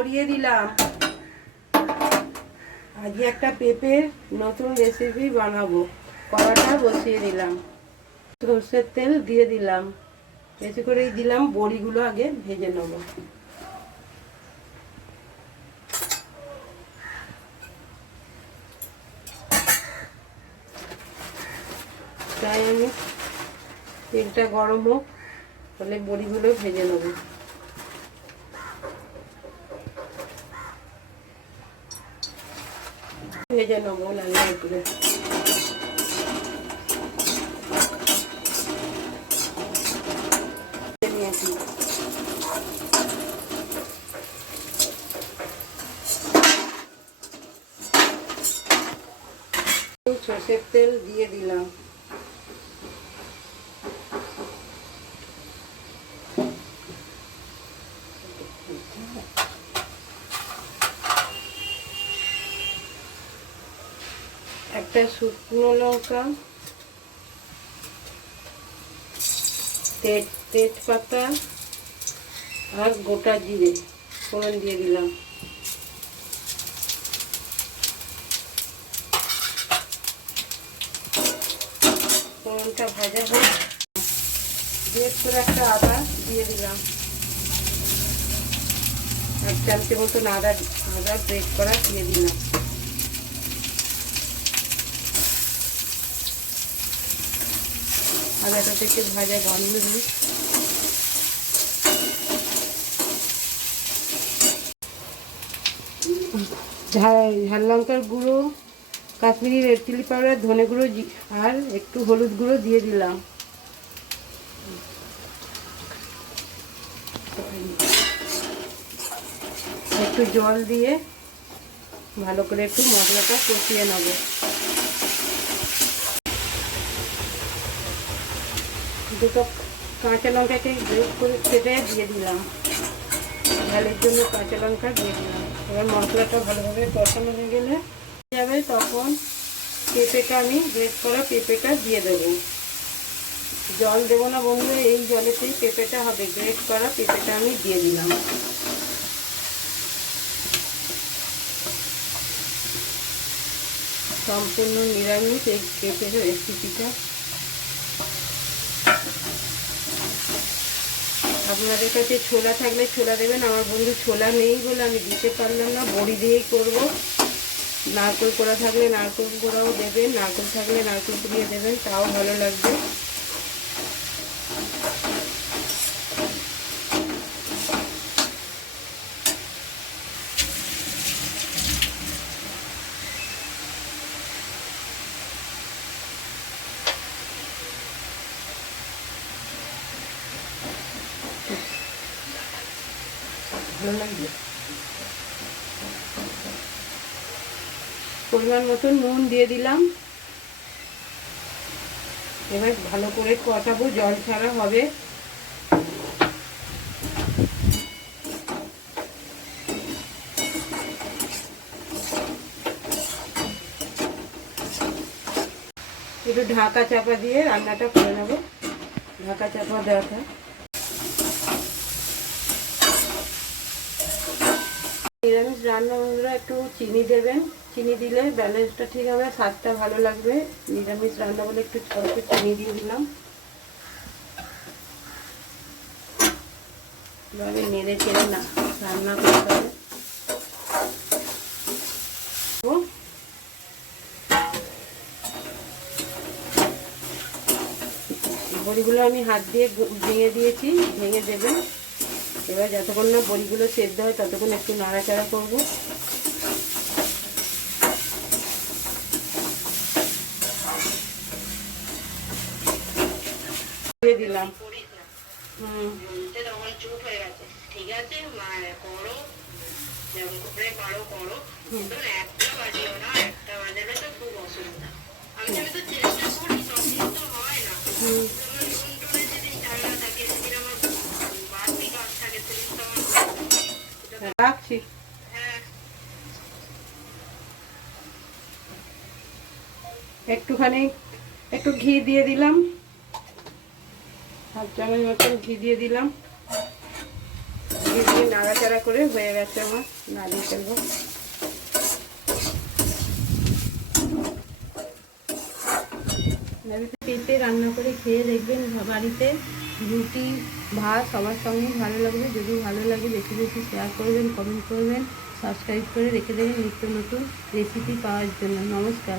ছড়িয়ে দিলাম। আজকে একটা পেঁপের নতুন রেসিপি বানাবো। কড়াটা বসিয়ে দিলাম। সর্ষের তেল দিয়ে দিলাম। বেশি করেই দিলাম, বড়িগুলো আগে ভেজে নেব। তাই আমি তেলটা গরম হোক, তাহলে বড়িগুলো ভেজে নেব। ভেজে নেব লাল লাল করে নিয়েছি সর্ষের তেল দিয়ে দিলাম একটা শুকনো লঙ্কা তেজ তেজপাতা আর গোটা জিরে, ফোড়ন দিয়ে দিলাম। ফোড়নটা ভাজা হোক গ্রেট করে একটা আদা দিয়ে দিলাম। এক চামচে মতন আদা আদা গ্রেট করা দিয়ে দিলাম। আদাটা থেকে ভাজা গন্ধ দিই। ঝাল লঙ্কার গুঁড়ো, কাশ্মীরি রেড চিলি পাউডার, ধনে গুঁড়ো আর একটু হলুদ গুঁড়ো দিয়ে দিলাম। একটু জল দিয়ে ভালো করে একটু মশলাটা কষিয়ে নেব। দুটো কাঁচা লঙ্কাকে গ্রেট করে কেটে দিয়ে দিলাম। ঝালের জন্য কাঁচা লঙ্কা দিয়ে দিলাম। এবার মশলাটা ভালোভাবে কষানো হয়ে গেলে যাবে তখন পেঁপেটা আমি গ্রেট করা পেঁপেটা দিয়ে দেবো। জল দেবো না বন্ধু এই জলেতেই পেঁপেটা হবে। গ্রেট করা পেঁপেটা আমি দিয়ে দিলাম। সম্পূর্ণ নিরামিষ এই পেঁপের রেসিপিটা আপনাদের কাছে ছোলা থাকলে ছোলা দেবেন। আমার বন্ধু ছোলা নেই বলে আমি দিতে পারলাম না, বড়ি দিয়েই করব। নারকেল করা থাকলে নারকেল কোড়াও দেবেন, নারকেল থাকলে নারকেল কুড়িয়ে দেবেন, তাও ভালো লাগবে। ভালো পরিমাণ মতন নুন দিয়ে দিলাম। এবার ভালো করে কষাবো, জল ছাড়া হবে। একটু ঢাকা চাপা দিয়ে রান্নাটা করে নেব। ঢাকা চাপা দেওয়াটা। নিরামিষ রান্না বন্ধুরা একটু চিনি দেবেন। চিনি দিলে ব্যালেন্সটা ঠিক হবে, স্বাদটা ভালো লাগবে। নিরামিষ রান্না বলে একটু অল্প চিনি দিয়ে দিলাম। এভাবে নেড়ে চেড়ে না, রান্না করতে হবে। বড়িগুলো আমি হাত দিয়ে ভেঙে দিয়েছি, ভেঙে দেবেন। এবার যতক্ষণ না বড়িগুলো সেদ্ধ হয়, ততক্ষণ একটু নাড়াচাড়া করব। দিলাম। হয়ে গেছে ঠিক আছে করো যেমন পারো করো একটা না একটা বাজালে তো খুব অসুবিধা আমি তো চেষ্টা করি তখন তো হয় না হুম যেমন নুন টুনে যেদিন ঝামেলা থাকে সেদিন আমার বাড়তি কাজ থাকে সেদিন তো আমার এটা তো- রাখছি। একটুখানি, একটু ঘি দিয়ে দিলাম। হাফ চামচ মতন ঘি দিয়ে দিলাম। ঘি দিয়ে নাড়াচাড়া করে হয়ে গেছে আমার নাড়িয়ে ফেলব। পেঁপে রান্না করে খেয়ে দেখবেন বাড়িতে রুটি ভাত সবার সঙ্গেই ভালো লাগবে। যদি ভালো লাগে বেশি বেশি শেয়ার করবেন কমেন্ট করবেন সাবস্ক্রাইব করে রেখে দেবেন নিত্য নতুন রেসিপি পাওয়ার জন্য। নমস্কার।